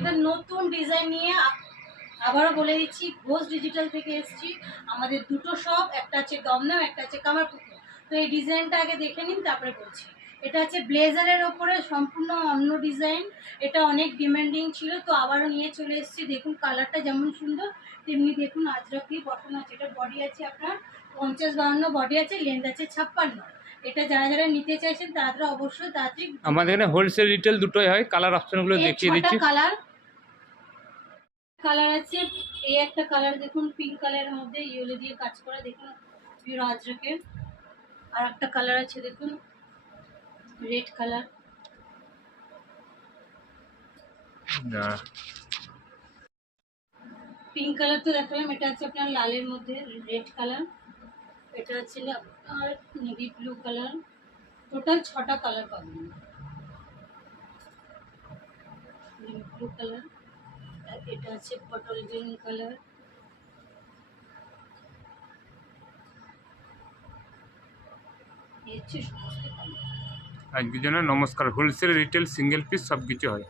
এটা নতুন ডিজাইন নিয়ে আবারও বলে দিচ্ছি, ঘোষ ডিজিটাল থেকে এসেছি। আমাদের দুটো শপ, একটা আছে দমদম, একটা আছে কামারপুকুর। তো এই ডিজাইনটা আগে দেখে নিন, তারপরে বলছি। এটা হচ্ছে ব্লেজারের ওপরে সম্পূর্ণ অন্য ডিজাইন। এটা অনেক ডিমান্ডিং ছিল, তো আবারও নিয়ে চলে এসেছি। দেখুন কালারটা যেমন সুন্দর, তেমনি দেখুন আজরাক দিয়ে বসানো আছে। এটা বডি আছে আপনার 50-52 বডি আছে, লেন্থ আছে 56। এটা যারা যারা নিতে চাইছেন তারা অবশ্যই তাড়াতাড়ি। আমাদের এখানে হোলসেল রিটেল দুটোই হয়। কালার অপশনগুলো দেখিয়ে দিচ্ছি। কালার আছে, এই একটা কালার দেখুন পিঙ্ক কালারের মধ্যে ইয়েলো দিয়ে কাজ করা, দেখুন পিওর আজরাকের। আর একটা কালার আছে দেখুন রেড কালার। পিঙ্ক কালার তো দেখালাম, এটা আছে আপনার লালের মধ্যে রেড কালার। এটা আছে আপনার নেভি ব্লু কালার। টোটাল 6টা কালার পাবেন। নেভি ব্লু কালার, এটা আছে পটল গ্রিন কালার। এই হচ্ছে সমস্ত কালার। আজকের জন্য নমস্কার। হোলসেল রিটেল সিঙ্গেল পিস সব কিছু হয়।